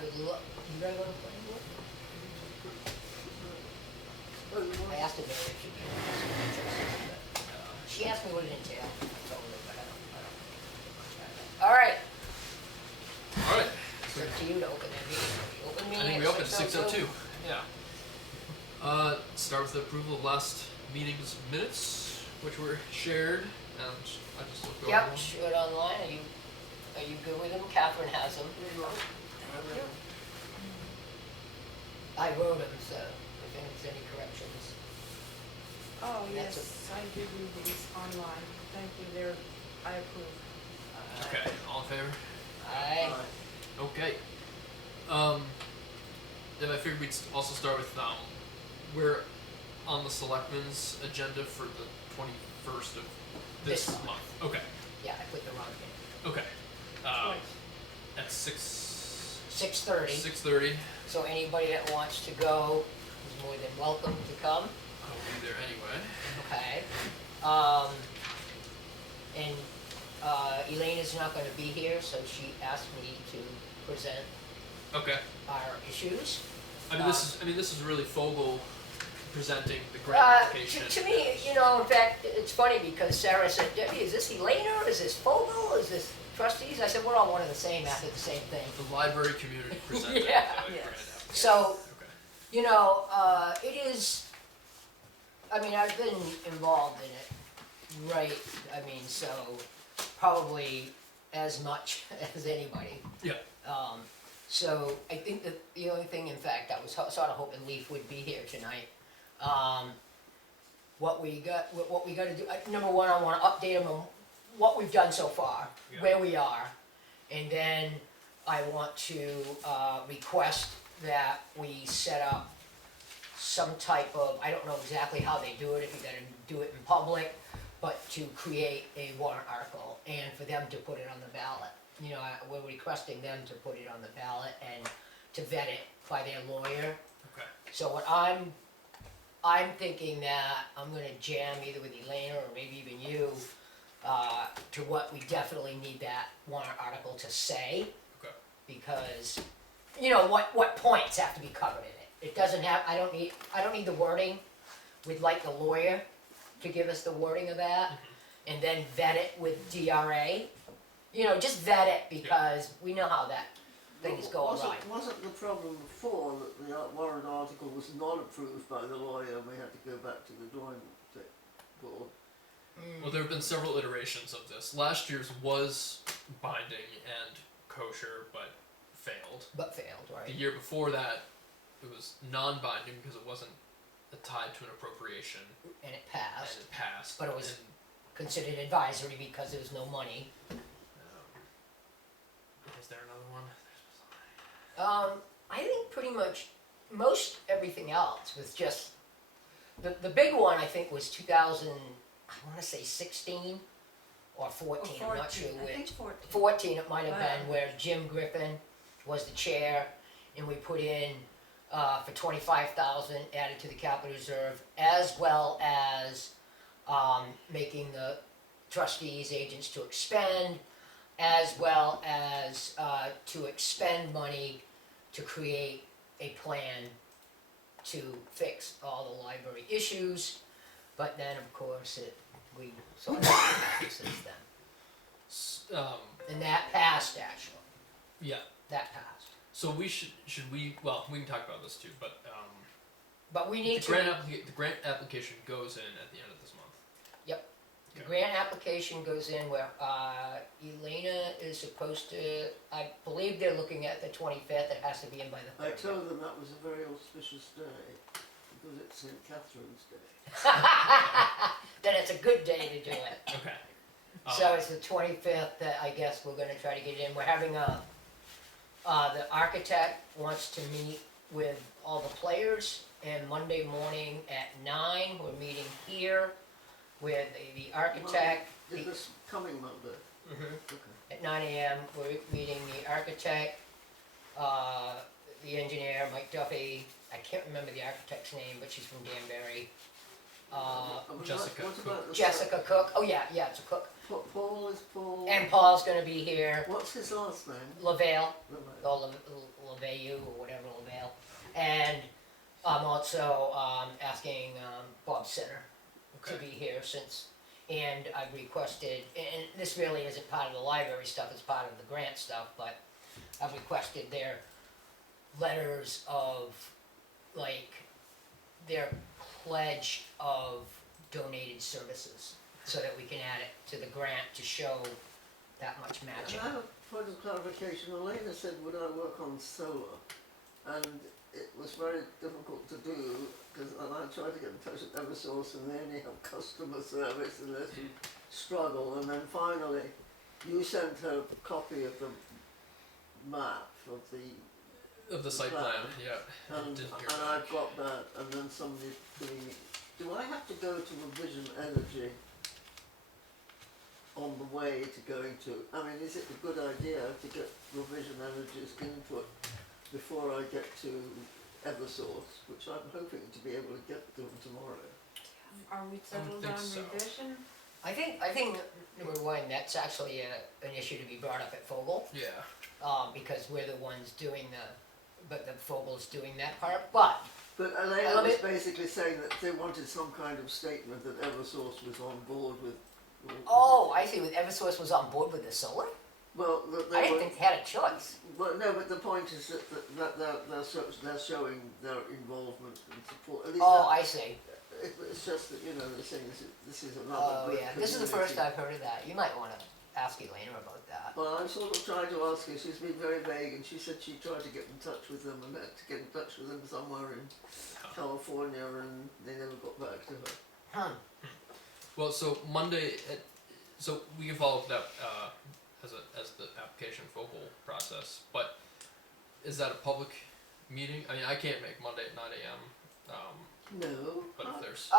Good luck. You gotta go to the planning board? I asked her if she'd be interested, but she asked me what it entailed. I told her, but I don't. All right. All right. It's up to you to open that meeting. You open I meeting think at we opened at 6:02. 6:02. Yeah. Start with the approval of last meeting's minutes, which were shared, and I just looked over Yep, them. shoot online. Are you good with them? Catherine has them. I wrote them, so if there's any corrections. Oh, That's yes, I did read these online. Thank you, I approve. Okay, all in favor? Aye. Okay. Then I figured we'd also start with we're on the selectmen's agenda for the 21st of this This month. month. Okay. Yeah, I put the wrong date. Okay. Twice. At 6:30. 6:30. So anybody that wants to go is more than welcome to come. I'll be there anyway. Okay. And Elena's not going to be here, so she asked me to present Okay. our issues. This is really Fogel presenting the grant application. To me, in fact, it's funny because Sarah said, Debbie, is this Elena? Is this Fogel? Is this Trustees? I said, we're all one and the same after the same thing. The library community presenting Yeah. the Yes. grant application. So, Okay. it is, I've been involved in it, right? So probably as much as anybody. Yeah. So I think that the only thing, in fact, I was sort of hoping Leaf would be here tonight. What we got to do, number one, I want to update them on what we've done so far, Yeah. where we are, and then I want to request that we set up some type of, I don't know exactly how they do it, if you gotta do it in public, but to create a warrant article and for them to put it on the ballot. We're requesting them to put it on the ballot and to vet it by their lawyer. Okay. So what I'm thinking that I'm gonna jam either with Elena or maybe even you, to what we definitely need that warrant article to say, Okay. because, what points have to be covered in it. It doesn't have, I don't need the wording. We'd like the lawyer to give us the wording of that, and then vet it with DRA. Just vet it, because we know how that thing is going right. Wasn't the problem before that the warrant article was not approved by the lawyer and we had to go back to the drawing board? Well, there have been several iterations of this. Last year's was binding and kosher, but failed. But failed, The right? year before that, it was non-binding because it wasn't tied to an appropriation, And it and passed, it passed. But it was- And, considered advisory because there was no money. is there another one? I think pretty much most everything else was just, the big one I think was 2000, I wanna say 16 or 14, I'm not sure I think which. 14. 14 it might have been, Wow. where Jim Griffin was the chair, and we put in, for 25,000 added to the capital reserve, as well as, making the trustees agents to expend, as well as, to expend money to create a plan to fix all the library issues, but then of course we sort of since then. And that passed actually, Yeah. that passed. So we should we? Well, we can talk about this too, but But we need the to, the grant application goes in at the end of this month. the grant application goes in where, Elena is supposed to, I believe they're looking at the 25th, it has to be in by the 30th. I told them that was a very auspicious day because it's St. Catherine's Day. Then it's a good day to do it. Okay. So it's the 25th that I guess we're gonna try to get in. We're having the architect wants to meet with all the players, and Monday morning at 9, we're meeting here with the architect. This coming Monday. Mhm. Okay. At 9 a.m., we're meeting the architect, the engineer, Mike Duffy. I can't remember the architect's name, but she's from Danbury. Jessica What about the Jessica Cook. Oh yeah, it's a Cook. Paul is Paul. And Paul's gonna be here, What's his last name? LaVale, Lavelle. or LaVeyu, or whatever, LaVale. And I'm also, asking, Bob Center to Okay. be here and I requested, and this really isn't part of the library stuff, it's part of the grant stuff, but I've requested their letters of, like, their pledge of donated services, so that we can add it to the grant to show that much matching. And I have a point of clarification. Elena said, would I work on solar? And it was very difficult to do, because I tried to get in touch with Eversource and they only have customer service unless you struggle. And then finally, you sent her a copy of the map of the site plan, yeah. and Didn't hear I back. got that, and then somebody do I have to go to Revision Energy on the way to going to, I mean, is it a good idea to get Revision Energy's input before I get to Eversource, which I'm hoping to be able to get to them tomorrow? Are we settled think on so. revision? I think, number one, that's actually an issue to be brought up at Fogel, Yeah. because we're the ones doing but the Fogel's doing that part, but, But I Elena love was it. basically saying that they wanted some kind of statement that Eversource was on board with. oh, I see, with Eversource was on board with the solar? Well, that they I didn't were, think they had a choice. well, no, but the point is that they're showing their involvement and support. At least Oh, that- I see. it's just that, you know, they're saying this is another Oh, good yeah, this is the first community. I've heard of that. You might wanna ask Elena about that. Well, I'm sort of trying to ask her. She's been very vague, and she said she tried to get in touch with them and had to get in touch with them somewhere in California, and they never got back to her. Hmm. Well, so Monday, so we can follow up that as the application focal process. But is that a public meeting? I mean, I can't make Monday at 9 a.m. No. But if there's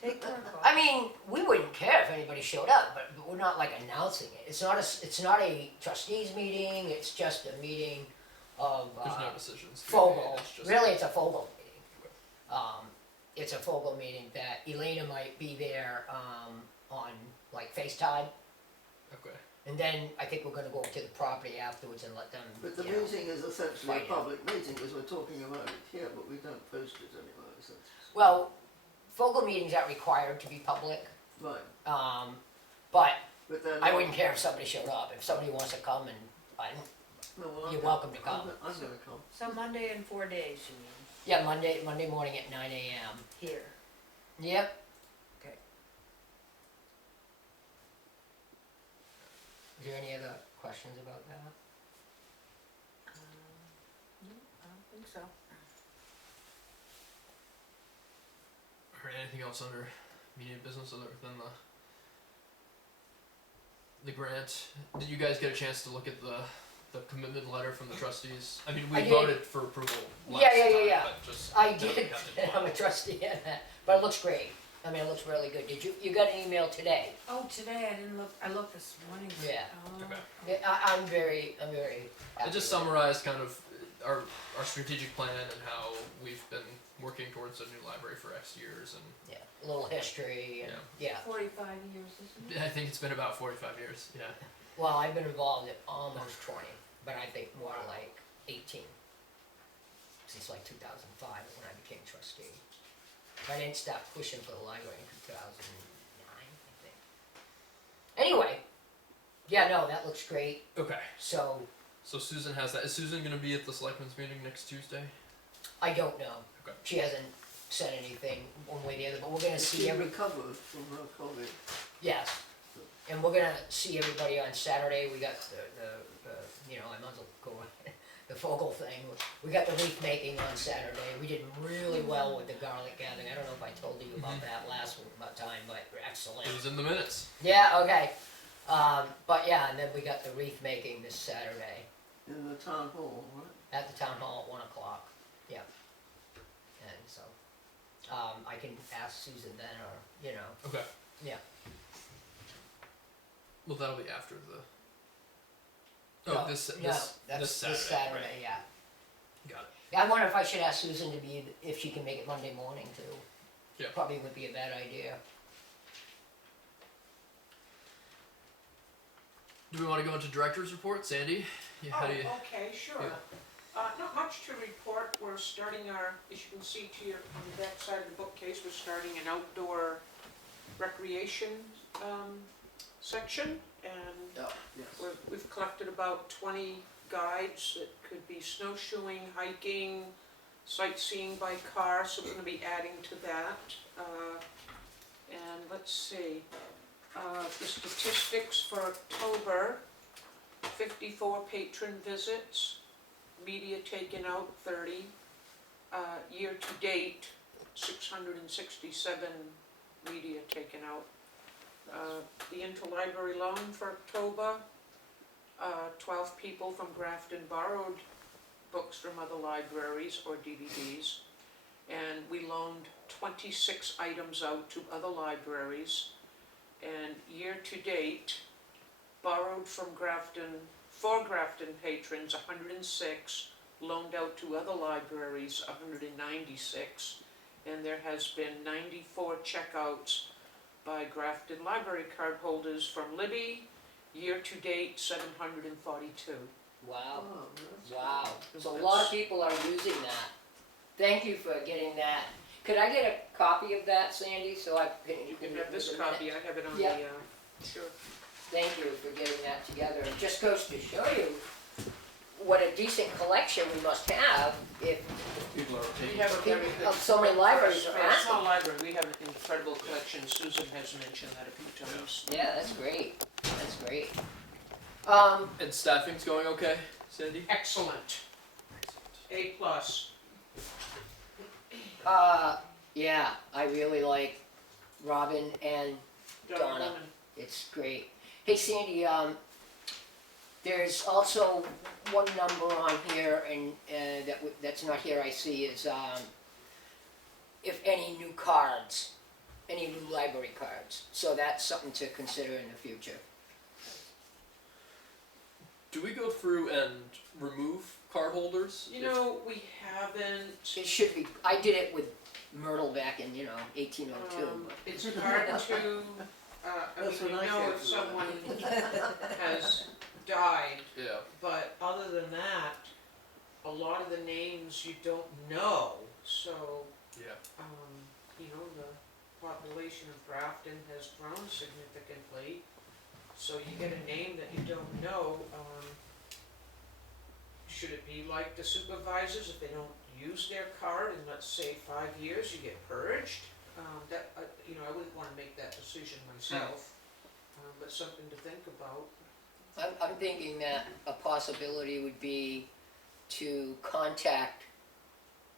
Take her call. I mean, we wouldn't care if anybody showed up, but we're not like announcing it. It's not a trustees meeting, it's just a meeting of, there's no decisions. to be Fogel. made, it's just- Really, it's a Fogel meeting. It's a Fogel meeting that Elena might be there, on like FaceTime. Okay. And then I think we're gonna go up to the property afterwards and let them, But the you know. meeting is essentially a Find out. public meeting, because we're talking about it here, but we don't post it anywhere. So. Well, Fogel meetings aren't required to be public, Right. but But then I wouldn't care if somebody showed up. If somebody wants to come and, No, well, you're I'm welcome to gonna- come. I'm going to come. So Monday in 4 days, you mean, yeah, Monday morning at 9 a.m. here. Yep. Okay. Is there any other questions about that? No, I don't think so. Alright, anything else under media business other than the grant? Did you guys get a chance to look at the commitment letter from the trustees? I mean, we I did. voted for approval last Yeah. time, but just I never did, got to and I'm a trustee in that, but it looks great. I mean, it looks really good. You got an email today? Oh, today I didn't look, I looked this morning. Yeah. Oh. Okay. Yeah, I'm very happy. It just with summarized kind of our strategic plan and how we've been working towards a new library for X years, and Yeah, a little history and, yeah. 45 years, isn't it? I think it's been about 45 years. Yeah. Well, I've been involved in almost 20, but I think more like 18. Since like 2005 when I became trustee. I didn't start pushing for the library in 2009, I think. Anyway, yeah, no, that looks great. Okay. So, So Susan has that. Is Susan going to be at the selectmen's meeting next Tuesday? I don't know. Okay. She hasn't said anything one way or the other, but we're gonna Is see she every, recovered from her COVID? yes. And we're gonna see everybody on Saturday. We got the you know, I might as well go the Fogel thing. We got the wreath making on Saturday. We did really well with the garlic gathering. I don't know if I told you about that last time, but excellent. It was in the minutes. Yeah, okay. But yeah, and then we got the wreath making this Saturday In the town hall, right? at the town hall at 1 o'clock. Yeah. And so, I can ask Susan then, or, you know, Okay. yeah. Well, that'll be after the. Oh, No, this no, this that's this Saturday. This Saturday, Right. yeah. Got it. Yeah, I wonder if I should ask Susan to be, if she can make it Monday morning too. Yeah. Probably would be a bad idea. Do we want to go into director's report, Sandy? Yeah, how do you? Okay, sure. feel? Not much to report. We're starting our, as you can see to your, on the back side of the bookcase, we're starting an outdoor recreation section, and Oh, we've collected about 20 guides that could be snowshoeing, hiking, sightseeing by car, so we're going to be adding to that. And let's see, the statistics for October: 54 patron visits, media taken out 30, year to date 667 media taken out. The interlibrary loan for October, 12 people from Grafton borrowed books from other libraries or DVDs, and we loaned 26 items out to other libraries, and year to date borrowed from Grafton, for Grafton patrons 106, loaned out to other libraries 196, and there has been 94 checkouts by Grafton library card holders from Libby, year to date 742. wow, Oh, that's wow. So a lot of people are using that. Thank you for getting that. Could I get a copy of that, Sandy, so you You can have this read the copy, minutes? I have it on Yeah. the, sure. Thank you for getting that together. It just goes to show you what a decent collection we must have if, People are We taking. have a very good. so many libraries are For a small asking. library, we have an incredible collection. Susan has mentioned that a few times. Yeah, that's great, that's great. And staffing's going okay, Sandy? Excellent, A+. Yeah, I really like Robin and Donna. Woman. it's great. Hey Sandy, there's also one number on here and, that's not here I see is, if any new cards, any new library cards. So that's something to consider in the future. Do we go through and remove card holders? You know, we haven't, It should be, I did it with Myrtle back in, 1802. it's hard to, I That's mean, what we I know said if to someone has died, Yeah. but other than that, a lot of the names you don't know, so, Yeah. the population of Grafton has grown significantly, so you get a name that you don't know, should it be like the supervisors, if they don't use their card in, let's say, 5 years, you get purged? I wouldn't wanna make that decision myself, but something to think about. I'm thinking that a possibility would be to contact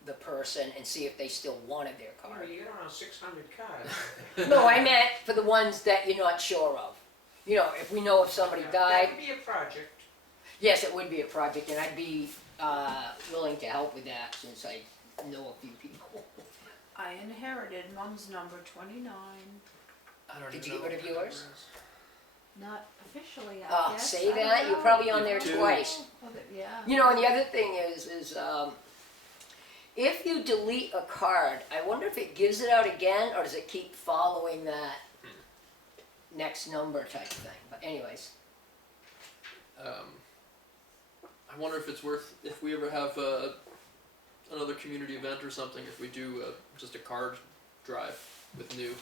the person and see if they still wanted their card. You get around 600 cards. No, I meant for the ones that you're not sure of. If we know if somebody Yeah, died, that would be a project. yes, it would be a project, and I'd be willing to help with that since I know a few people. I inherited Mom's number 29, I don't Did even you know get rid of what that yours? number is. not officially, I guess. Say I don't that, you're know. probably on You there do. twice. Oh, but yeah. And the other thing is if you delete a card, I wonder if it gives it out again, or does it keep following that next number type thing? But anyways, I wonder if it's worth, if we ever have another community event or something, if we do just a card drive with new.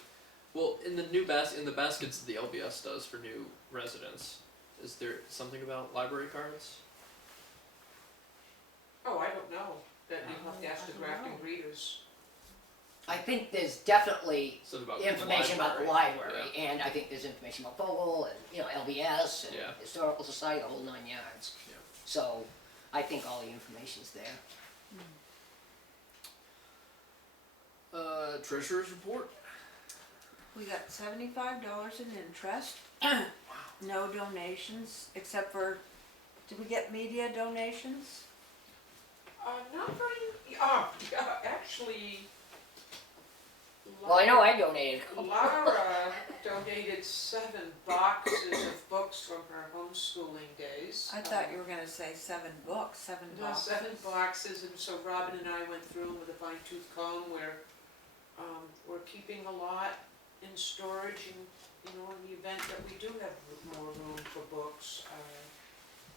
Well, in the new in the baskets the LBS does for new residents, is there something about library cards? Oh, I don't know. That you'll have to ask the I don't Grafton know. readers. I think there's definitely Something about information about the library. library, and I think there's information about Vogel and LBS and Yeah. Historical Society, the whole 9 yards. Yeah. So I think all the information's there. Treasurer's report? We got $75 in interest. No donations, except for, did we get media donations? Not very, actually, Well, I know I donated. Laura donated 7 boxes of books from her homeschooling days. I thought you were gonna say 7 books, 7 No, boxes. 7 boxes, and so Robin and I went through them with a fine tooth comb. We're keeping a lot, in storage in, in the event that we do have more room for books.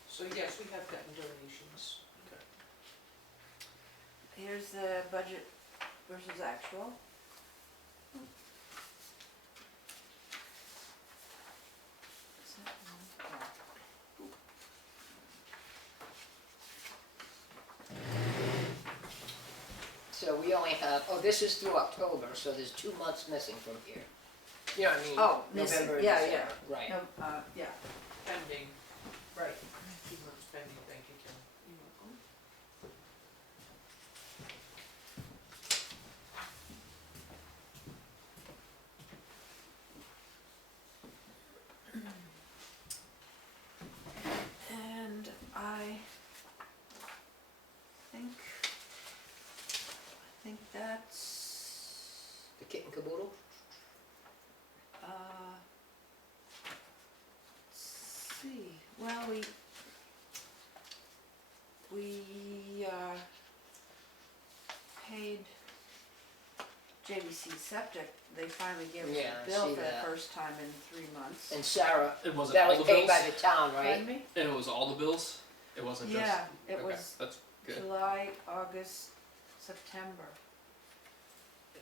So yes, we have gotten donations. Here's the budget versus actual. Is that one? Oh. So we only have, oh, this is through October, so there's 2 months missing from here. You know what I mean? Oh, missing, November and yeah, December, right. No, yeah. Pending, Right. 2 months pending, thank you, Kim. You're welcome. And I think that's, The kit and caboodle? let's see, well, we paid JVC Septic, they finally gave us Yeah, a I bill see for that. the first time in 3 months. And Sarah, It wasn't that all was the paid bills? by the town, right? Pardon me? And it was all the bills? It wasn't just? Yeah, it Okay, was that's good. July, August, September.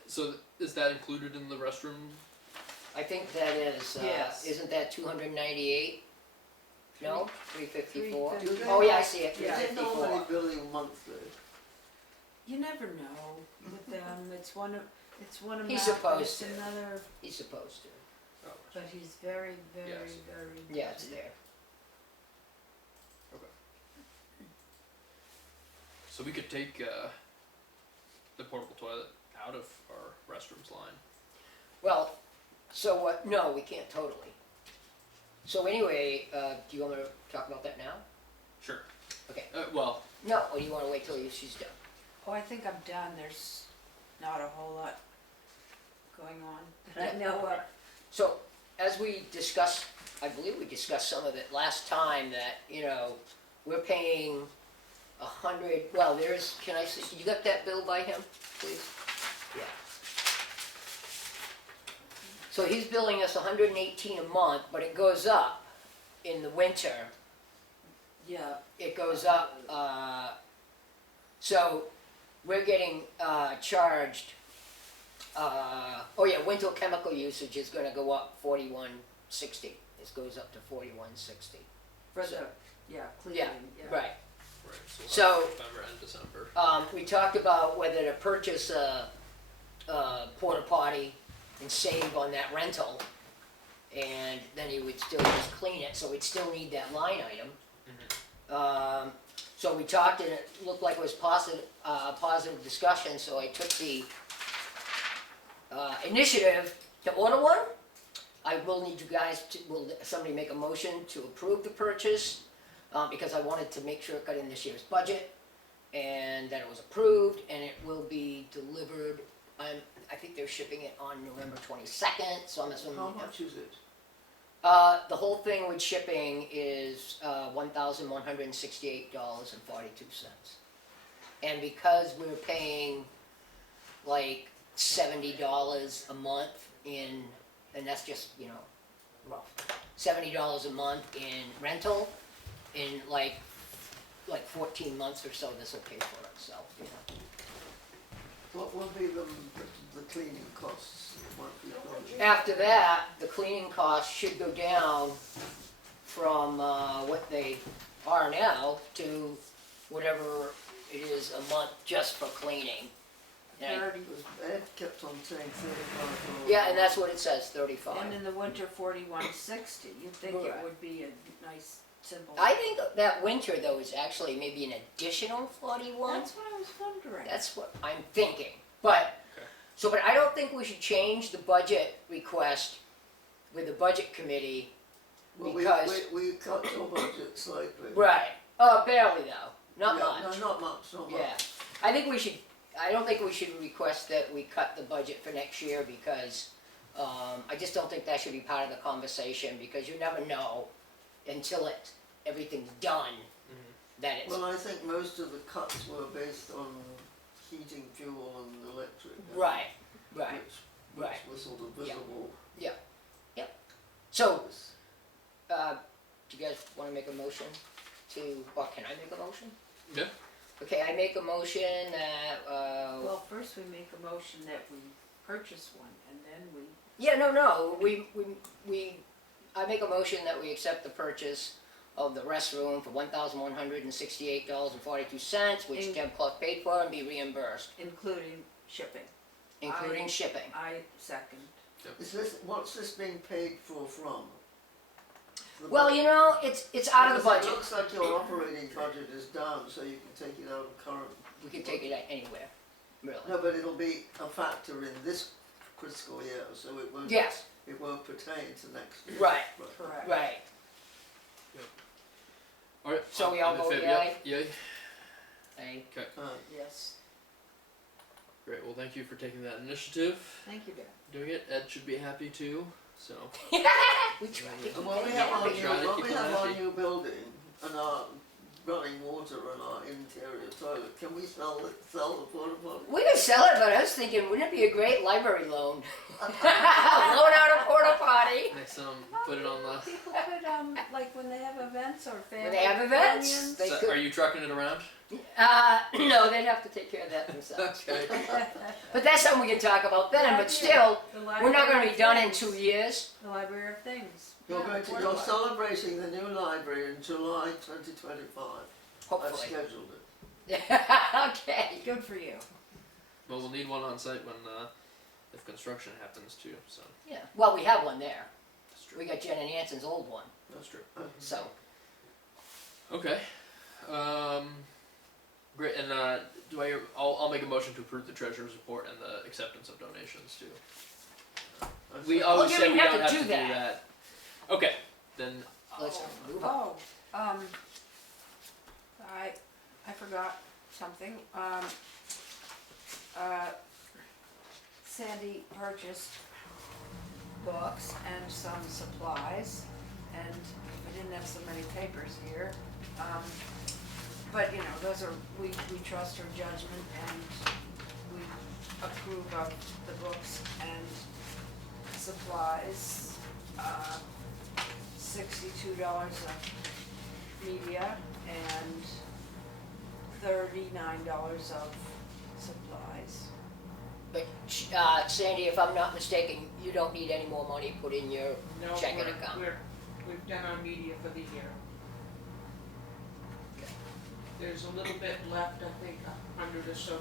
So is that included in the restroom? I think that is, Yes. isn't that 298? No, 354? 354. Oh, yeah, I see it, Is it normally 354. billing monthly? You never know with them. It's one amount. He's supposed it's to. another, He's supposed to. Oh, but he's very, very, Yes. very. Yeah, it's there. so we could take the portable toilet out of our restrooms line. Well, so what, no, we can't totally. So anyway, do you want me to talk about that now? Sure. Okay. Well, No, or do you wanna wait till she's done? Oh, I think I'm done. There's not a whole lot going on that I Yeah. know of. So, as we discussed, I believe we discussed some of it last time, that, we're paying 100, well, there's, can I see, you got that bill by him, please? Yeah. So he's billing us 118 a month, but it goes up in the winter. Yeah. It goes up, so we're getting, charged, winter chemical usage is gonna go up 4160. It goes up to 4160. For So- the, cleaning, yeah. Right. right. So, So- November and December. We talked about whether to purchase a porta potty and save on that rental, and then you would still just clean it, so we'd still need that line item. So we talked, and it looked like it was positive discussion, so I took the initiative to order one. I will need you guys to, will somebody make a motion to approve the purchase, because I wanted to make sure it got in this year's budget, and that it was approved, and it will be delivered, I think they're shipping it on November 22nd, so I'm assuming. How much is it? The whole thing with shipping is $1,168.42. And because we're paying like $70 a month and that's just, rough, $70 a month in rental, in like 14 months or so, this will pay for itself, What will be the cleaning costs, monthly costs? After that, the cleaning costs should go down from what they are now to whatever it is a month just for cleaning. And I- 30, Ed kept on saying $35. yeah, and that's what it says, 35. and in the winter 4160. You'd think it Right. would be a nice, simple. I think that winter though is actually maybe an additional 41. That's what I was wondering. That's what I'm thinking. But, Okay. but I don't think we should change the budget request with the budget committee. Well, Because- we cut your budget slightly. Right. Barely though, not Yeah, much. No, not much, not much. Yeah, I don't think we should request that we cut the budget for next year because, I just don't think that should be part of the conversation because you never know until everything's done that it's, Well, I think most of the cuts were based on heating, fuel and electric. right, right. Which which Right. were sort of Yeah. visible. So, do you guys wanna make a motion to, well, can I make a motion? Yeah. Okay, I make a motion that, Well, first we make a motion that we purchase one, and then we, yeah, no, I make a motion that we accept the purchase of the restroom for $1,168.42, which In- Deb Clark paid for and be reimbursed, including shipping. including shipping. I second. What's this being paid for from? The Well, bu- you know, it's out of the because budget. It looks like your operating budget is down, so you can take it out of current. We can take it anywhere, really. No, but it'll be a factor in this fiscal year, so it won't. Yes, It won't pertain to next year. right, Correct. right. Alright. So we all I'm in vote favor. yay? Yay. Hey, Yes. Great, well, thank you for taking that initiative, Thank you, Deb. doing it. Ed should be happy too, so. we try to keep And when we them have our happy. new, Try to when keep we them have our happy. new building and our running water and our interior toilet, can we sell the porta potty? We could sell it, but I was thinking, wouldn't it be a great library loan? Loan out a porta potty. Next time, put it on the. People could, like when they have events or family. When they have events, reunions. they So, could. are you trucking it around? No, they'd have to take care of that themselves. Okay. But that's something we can talk about then, but still, The we're not gonna Library be of done in Things. 2 years. The Library of Things. You're Yeah, celebrating the new library in July 2025. I've Hopefully. scheduled it. Okay. Good for you. Well, we'll need one on site when, if construction happens too, so. Yeah, well, we have one there. That's true. We got Jen and Hanson's old one, That's true. so. Okay. Great, and, I'll make a motion to approve the treasurer's report and the acceptance of donations too. We always you said we have don't to have do to do that. that. Okay, then, Let's move on. Oh, I forgot something. Sandy purchased books and some supplies, and I didn't have so many papers here. But you know, those are, we trust her judgment and we approve of the books and supplies. $62 of media and $39 of supplies. But, Sandy, if I'm not mistaken, you don't need any more money put in your No, checking account. we've done our media for the year. Okay. There's a little bit left, I think, $100 or so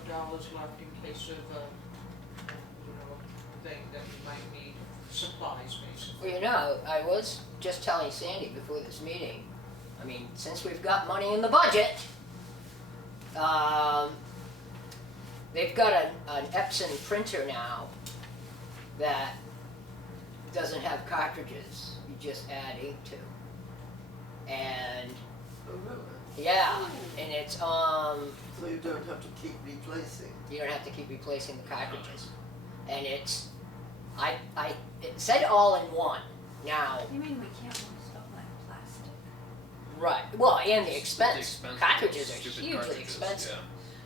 left in case of a, thing that we might need, supplies basically. Well, you know, I was just telling Sandy before this meeting, I mean, since we've got money in the budget, they've got an Epson printer now that doesn't have cartridges, you just add ink to. And, Oh, really? yeah, and it's, So you don't have to keep replacing. you don't have to keep replacing the cartridges. And it's, it said all in one. Now, You mean we can't use stuff like plastic? right, well, and the the expense, expense of cartridges those are stupid hugely cartridges, expensive.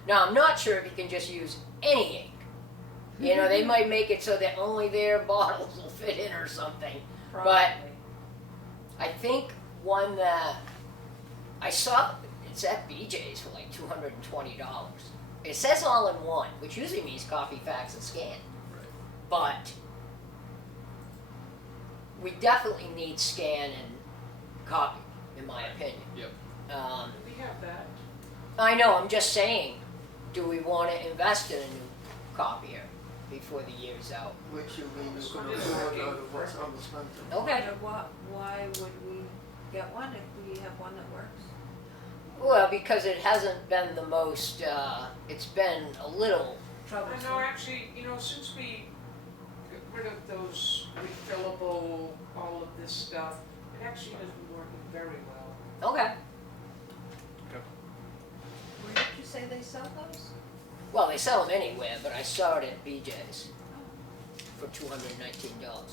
yeah. Now, I'm not sure if you can just use any ink. You know, they might make it so that only their bottles will fit in or something. Probably. I think one that I saw, it's at BJ's for like $220. It says all in one, which usually means copy, fax, and scan. Right. But we definitely need scan and copy, in my opinion. Yep. We have that. I know, I'm just saying, do we want to invest in a new copier before the year's out? Which you mean you So can it's afford working out of what's perfect. unspent. Okay. Why would we get one if we have one that works? Well, because it hasn't been the most, it's been a little, I Troublesome. know, actually, since we got rid of those refillable, all of this stuff, it actually has been working very well. okay. Where did you say they sell those? Well, they sell them anywhere, but I saw it at BJ's for $219.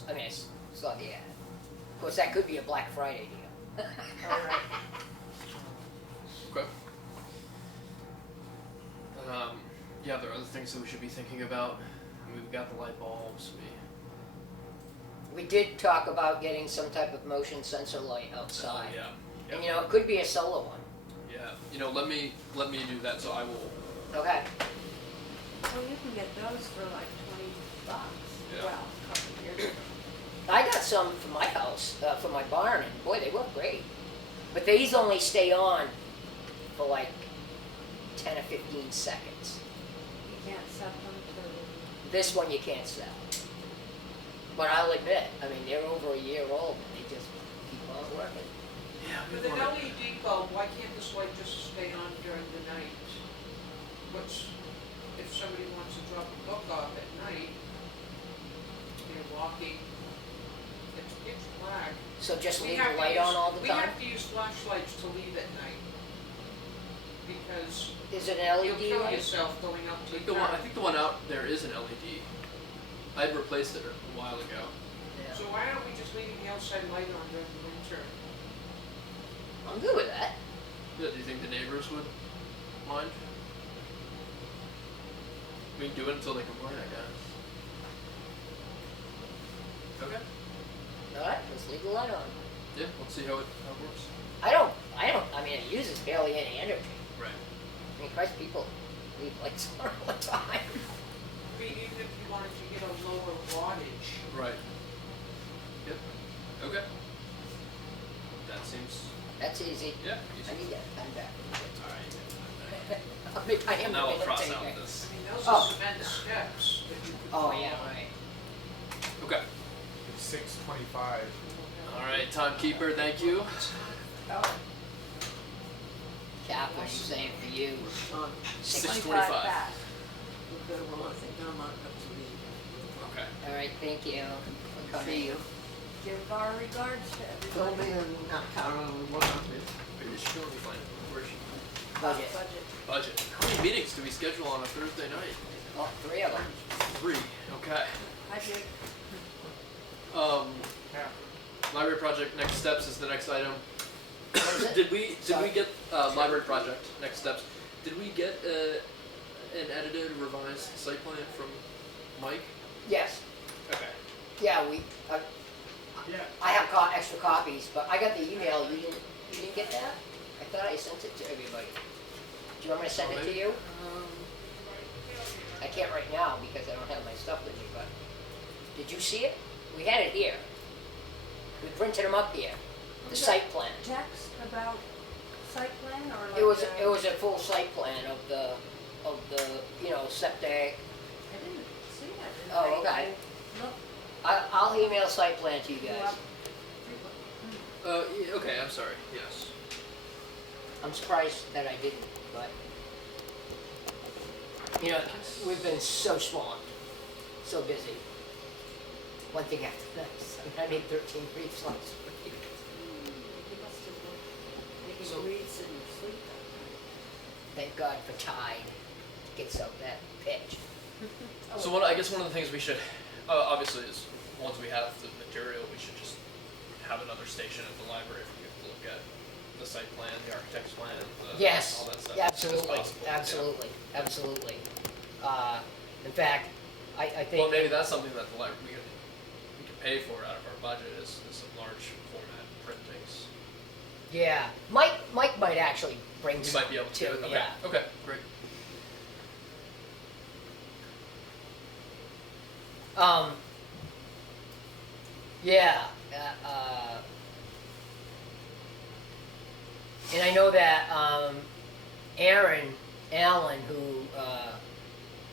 I mean, I saw the ad. Of course, that could be a Black Friday deal. All right. Okay. Yeah, there are other things that we should be thinking about. I mean, we've got the light bulbs, We did talk about getting some type of motion sensor light outside. Yeah. And you know, it could be a solar one. Yeah. You know, let me do that. So I will. Okay. Well, you can get those for like $20. Yeah. Well, a couple of years ago. I got some for my house, for my barn, and boy, they work great. But these only stay on for like 10 or 15 seconds. You can't set them to, This one you can't sell. But I'll admit, I mean, they're over a year old and they just keep on working. Yeah. With an LED bulb, why can't this light just stay on during the night? If somebody wants to drop a book off at night, they're walking, it's pitch black. So just We leave have the to light use- on all the We time? have to use flashlights to leave at night. Because Is it an you'll LED kill light? yourself going up to I think the one out there is an LED. I'd replaced it a while ago. Yeah. So why aren't we just leaving the outside light on during the winter? I'm good with that. Yeah, do you think the neighbors would mind? We can do it until they complain, I guess. Okay. Alright, let's leave the light on. Yeah, let's see how it works. I mean, it uses barely any energy. Right. I mean, Christ, people leave lights on all the time. I mean, even if you wanted to get a lower wattage. Right. Yep. Okay. That seems. That's easy. Yeah. I need that pen back. Alright. I am Now a I'll cross minute out taker. this. I mean, those Oh. are cement steps that you could Oh, follow. yeah, right. Okay. 6:25. Alright, timekeeper, thank you. Oh. Cap, what are you saying for you? 6:25. back. Okay, well, I think I might have to leave. Okay. Alright, thank you for coming. See you. Give our regards to Phil everybody. me and Carol and what have you. Wait, is she only playing? Where is she? Budget. Budget. How many meetings do we schedule on a Thursday night? Oh, 3 of them. 3. Okay. I did. Yeah. Library project next steps is the next item. What is it? Did we Sorry. get library project next steps? Did we get an edited revised site plan from Mike? Yes. Okay. Yeah, Yeah. I have extra copies, but I got the email. You didn't get that? I thought I sent it to everybody. Do you want me to send it to Maybe. you? I can't right now because I don't have my stuff with me, but did you see it? We had it here. We printed them up here. The Is site plan. Text about site plan or like? It was a full site plan of the septic. I didn't see it. Oh, okay. Look, I'll email site plan to you you guys. up. Yeah, okay, I'm sorry. Yes. I'm surprised that I didn't, but you know, we've been so swamped, so busy. One thing after the next. I made 13 briefs last week. You must have been making So- reads in your sleep that Thank God for Tide. Gets up that pitch. So I guess one of the things we should, obviously, is once we have the material, we should just have another station at the library for people to look at the site plan, the architect's plan, Yes, all that stuff. yeah, as soon as absolutely, possible. Yeah. absolutely. In fact, I think. Well, maybe that's something that the library we can pay for out of our budget is some large format printings. Yeah, Mike might actually bring We some might be able to. too, Okay. yeah. Okay. Great. Yeah, and I know that, Allen, who,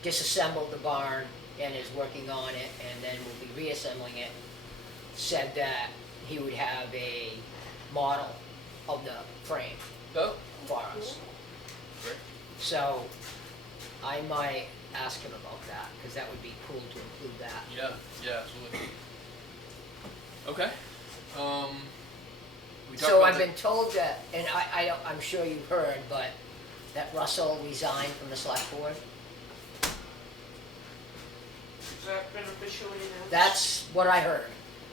disassembled the barn and is working on it and then will be reassembling it, said that he would have a model of the frame Oh. for us. Great. So, I might ask him about that, cause that would be cool to include that. Yeah. Yeah. Absolutely. Okay. We talked So about I've been told that, and I'm sure you've heard, but that Russell resigned from the select board. Has that been officially announced? That's what I heard,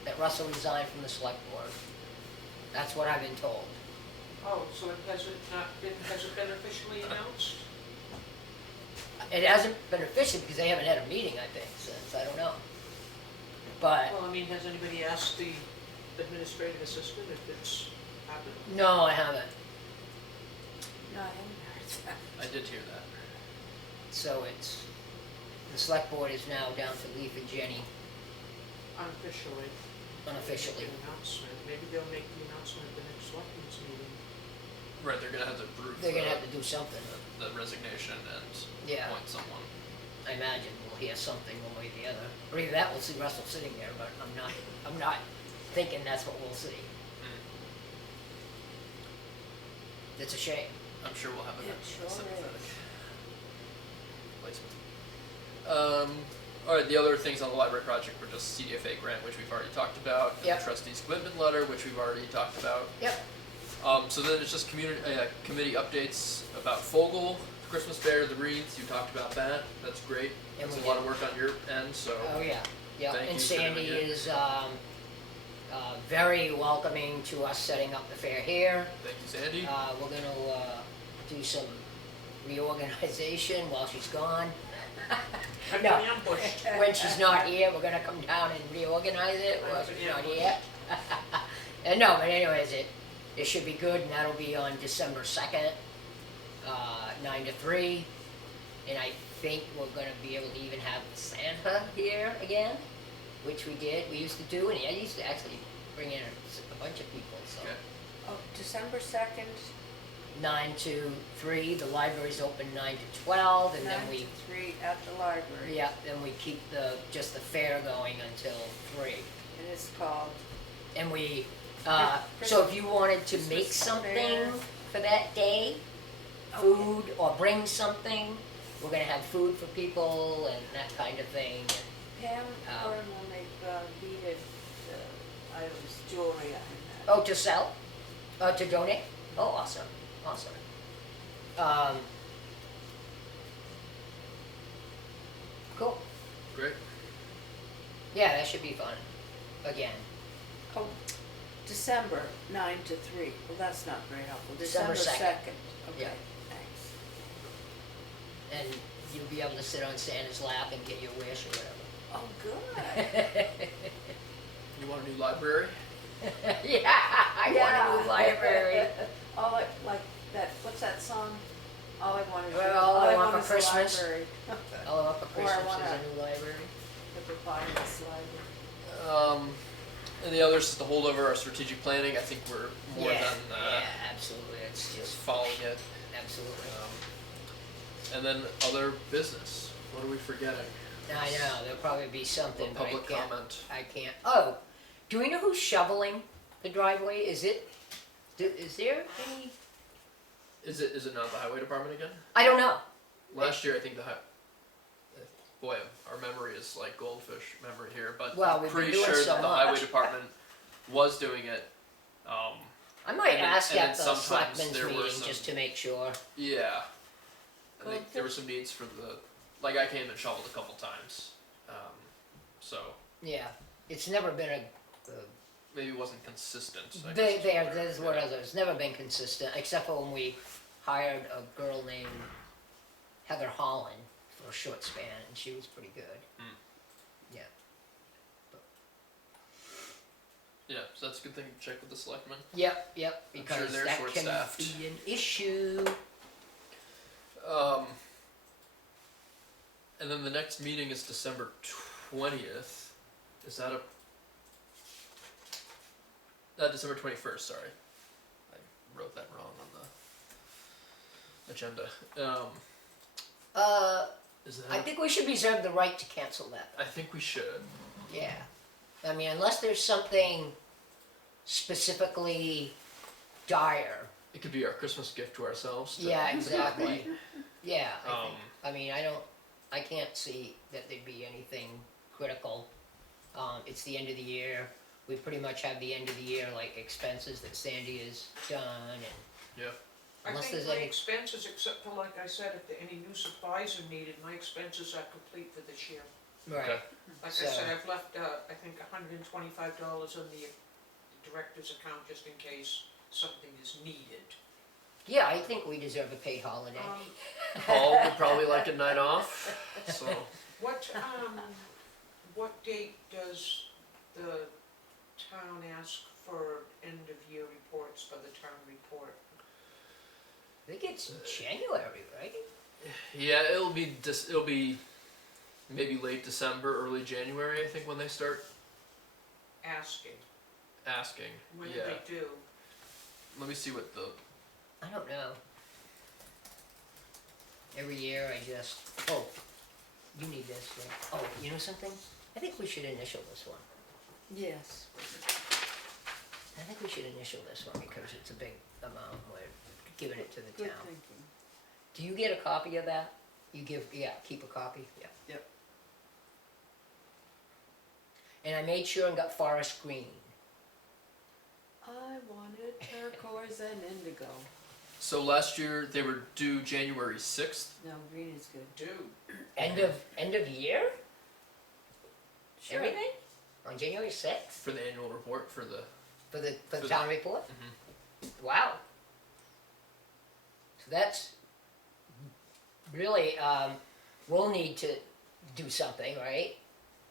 that Russell resigned from the select board. That's what I've been told. Oh, so has it been officially announced? It hasn't been official because they haven't had a meeting, I think, since, I don't know. But, Well, I mean, has anybody asked the administrative assistant if it's happened? no, I haven't. No, I haven't heard that. I did hear that. So it's, the select board is now down to Leaf and Jenny Unofficially. unofficially. An announcement, maybe they'll make the announcement at the next selectmen's meeting. Right, they're gonna have to approve They're gonna have to do something. the resignation and Yeah. appoint someone. I imagine we'll hear something one way or the other. Or either that, we'll see Russell sitting there, but I'm not thinking that's what we'll see. Mm. It's a shame. I'm sure we'll have a It sure sympathetic is. placement. Alright, the other things on the library project were just CDFA grant, which we've already talked about, and Yep. the trustees commitment letter, which we've already talked about. Yep. So then it's just committee updates about Fogel, Christmas fair, the wreaths, you talked about that, that's great. And That's we a lot did. of work on your end, so. Oh, yeah, yeah, Thank and you for doing Sandy it. is, very welcoming to us setting up the fair here. Thank you, Sandy. We're gonna, do some reorganization while she's gone. I've No. been ambushed. When she's not here, we're gonna come down and reorganize it while she's not here. And no, but anyways, it should be good, and that'll be on December 2nd, 9 to 3. And I think we're gonna be able to even have Santa here again, which we did, we used to do, and I used to actually bring in a bunch of people, so. Okay. Oh, December 2nd, 9 to 3, the library's open 9 to 12, and then 9 we, to 3 at the library. yeah, then we keep just the fair going until 3. And it's called, And we, Chris- so if you wanted to Christmas make something fair. for that day, food, or bring something, we're gonna have food for people and that kind of thing. Pam Oh. Gordon will make beaded items, jewelry, I mean. Oh, to sell? To donate? Oh, awesome, awesome. Cool, Great. yeah, that should be fun, again. Oh, December 9 to 3, well, that's not very helpful. December 2nd. 2nd, Yeah. okay, thanks. And you'll be able to sit on Santa's lap and get your wish or whatever. Oh, good. You want a new library? Yeah, I want a new library. All like that, what's that song? All I want is, Well, all I want for is a Christmas. library. All up for Or I Christmas wanna- is a new library. Hippopotamus library. And the others is the holdover, our strategic planning, I think we're more Yeah, than, yeah, absolutely, it's just, following it. absolutely. And then other business, what are we forgetting? I know, there'll probably be something, but I Public can't, comment. oh, do we know who's shoveling the driveway? Is there any, Is it not the highway department again? I don't know. Last year, I think boy, our memory is like goldfish memory here, but Well, I'm we've been pretty doing sure so that the highway much. department was doing it. I might And then- ask and at then the sometimes selectmen's there were meeting some- just to make sure. Yeah. I think Goldfish? there were some needs for like I came and shoveled a couple times. So Yeah, it's never been a, maybe it wasn't consistent. I guess that's what yeah. it's never been consistent, except for when we hired a girl named Heather Holland for a short span, and she was pretty good. Mm. Yeah. Yeah, so that's a good thing to check with the selectmen. Yep, sure because they're that can short-staffed. be an issue. And then the next meeting is December 20th. Is that December 21st, sorry. I wrote that wrong on the agenda. Is that? I think we should reserve the right to cancel that. I think we should. Yeah. I mean, unless there's something specifically dire. It could be our Christmas gift to ourselves. to- Yeah, exactly. Yeah, Um, I mean, I can't see that there'd be anything critical. It's the end of the year. We pretty much have the end of the year, like, expenses that Sandy has done, and Yeah. I Unless think there's my any- expenses, except for like I said, if there any new supplies are needed, my expenses are complete for this year. right. Okay. Like So- I said, I've left, I think $125 on the director's account just in case something is needed. Yeah, I think we deserve a paid holiday. Paul would probably like a night off. So What date does the town ask for end of year reports for the town report? I think it's January, right? Yeah, it'll be maybe late December, early January, I think, when they start Asking, asking. when do Yeah. they do? Let me see what the. I don't know. Every year I just, oh, you need this, yeah. Oh, you know something? I think we should initial this one. Yes. I think we should initial this one because it's a big amount, we're giving it to the Good town. thinking. Do you get a copy of that? You give, yeah, keep a copy, yeah. Yep. And I made sure and got forest green. I wanted turquoise and indigo. So last year they were due January 6th. No, green is good. Do, End of year? Sure. Everything? On January sixth? For the annual report for the. For the For the- town report? Mhm. Wow. So that's really, we'll need to do something, right?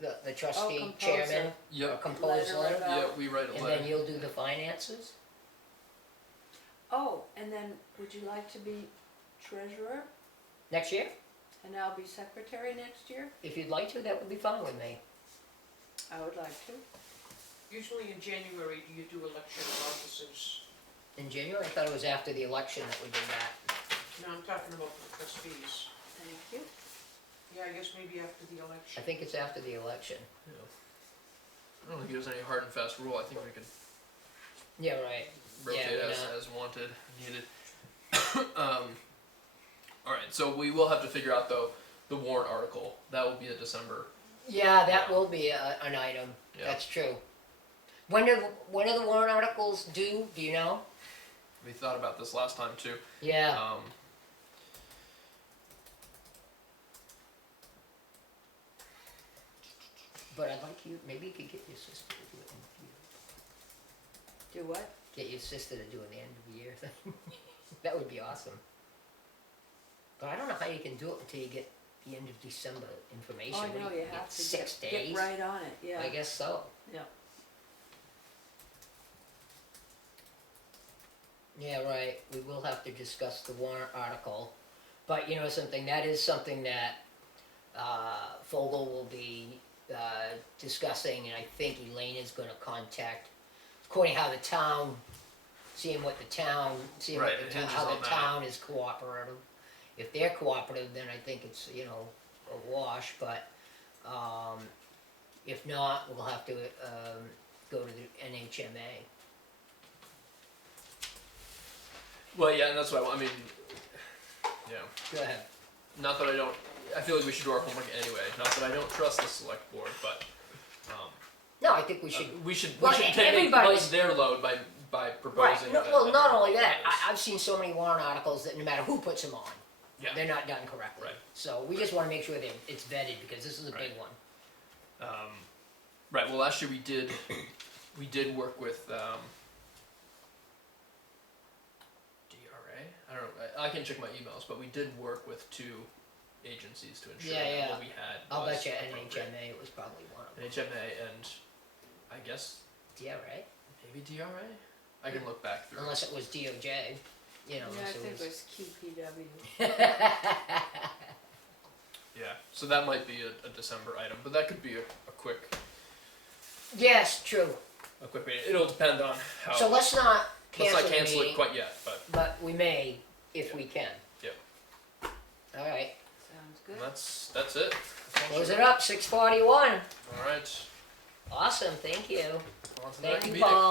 The trustee compose chairman, or Yep. compose letter letter, about- Yeah, we write a and letter. then you'll do the finances? Oh, and then would you like to be treasurer Next year? and I'll be secretary next year? If you'd like to, that would be fine with me. I would like to. usually in January, you do election of officers. In January, I thought it was after the election that we did that. No, I'm talking about the trustees. Thank you. Yeah, I guess maybe after the I election. think it's after the election. Yeah. I don't think there's any hard and fast rule. I think we could Yeah, right. rotate Yeah, as wanted, needed. All right, so we will have to figure out though the warrant article. That will be a December. Yeah, that Yeah. will be an item, Yeah. that's true. When are the warrant articles due, do you know? We thought about this last time too. Yeah, but I'd like you, maybe you could get your sister to do it in Do what? get your sister to do an end of the year thing. That would be awesome. But I don't know how you can do it until you get the end of December information. Oh, I What do know, you have get to 6 get days? right on it, yeah. I guess so. Yeah. Yeah, right, we will have to discuss the warrant article, but you know something, that is something that, Fogel will be, discussing, and I think Elaine is gonna contact, according how the town, seeing what the town, seeing what Right, the it town, hinges how on the that. town is cooperative. If they're cooperative, then I think it's, you know, a wash, but, if not, we'll have to, go to the NHMA. well, yeah, and that's what I mean. Yeah. Go ahead. Not that I don't. I feel like we should do our homework anyway. Not that I don't trust the select board, but No, I think we should. we should Well, take everybody's- lighten their load by Right, proposing. no, that- well, that not only that, is- I've seen so many warrant articles that no matter who puts them on, Yeah. they're not done correctly. Right. So we just wanna make sure that it's vetted, because this is a big Right. one. Right. Well, last year we did work with DRA. I don't know. I can check my emails, but we did work with 2 agencies to ensure Yeah, that yeah. what we had I'll was bet you appropriate. NHMA was probably one of them. NHMA and I guess Yeah, right? maybe DRA. I can look back through. Unless it was DOJ, you know, Yeah, I so think it it was. was QPW. Yeah. So that might be a December item, but that could be a quick Yes, true. meeting. It'll depend on how. So let's not let's cancel not the cancel it meeting, quite yet, but but we may if we can. Yep. Alright, Sounds good. that's it. close it up, 6:41. All right. Awesome, thank you. On to the Thank next you, meeting. Paul.